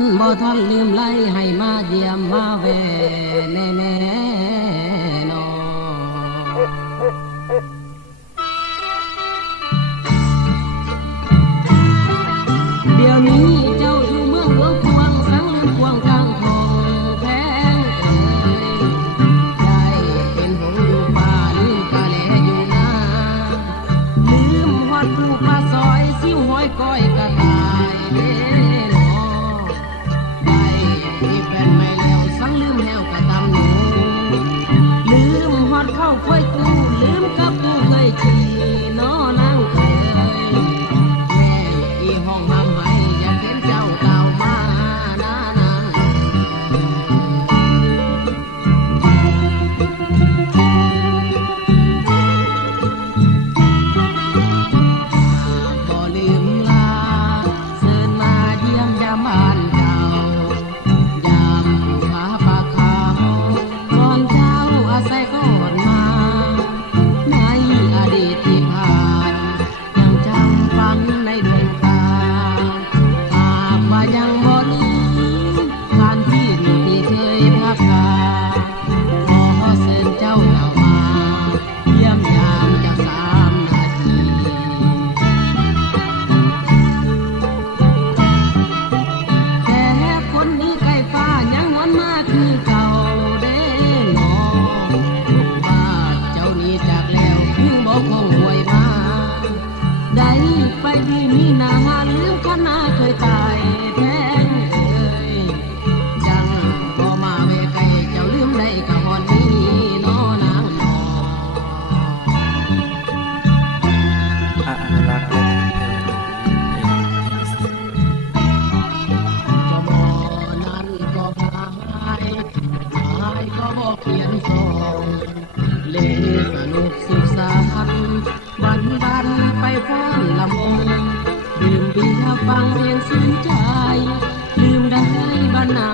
นบ่ทันลืมไล่ให้มาเยี่ยมมาแวแน่แน่นอเดี๋ยวนี้เจ้าอยู่เมืองหลวงกวางสังลืมกวางกลางทองแพงได้เห็นหงอยู่ป่าลืมกะแลอยู่นาลืมฮอดปลูกปลาซอยซิวหอยก้อยกระต่ายเด้นอได้ที่แฟนไม่แล้วสังลืมแหวกระตำหนูลืมฮอดเข้าค่อยกูลืมกับกูเคยขี่น้อนางเคยแม่อีห้องห้ามให้อยากเห็นเจ้าเต่ามานานาบ่ลืมลาเชิญมาเยี่ยมยามบ้านเก่ายามฟ้าปากขาวตอนเช้าอาศัยก่อนมาในอดีตที่ผ่านยังจำฝันในดวงตาหากว่ายังบ่ลืมผ่านที่ที่เคยพักกาขอเชิญเจ้าเข้ามาเยี่ยมยามจาก3 นาทีแต่คนนี้ไกลฟ้ายังวนมาคือเก่าเด้นอว่าเจ้านี้จากแล้วยังบ่คงหวยมาได้ไปที่มีหน้าหาลืมคณะเคยตายแพงจังบ่มาเวไกลเจ้าลืมได้กะฮอดนี้น้อนางนอ อนุรักษ์และเพลงหลวงเพลงก็บ่นั้นก็หายก็บ่เขียนส่งเล่นสนุกสุขสันต์บันไปฟ้อนลำวงดื่มเบียร์ฟังเพลงชื่นใจลืมได้บรรณา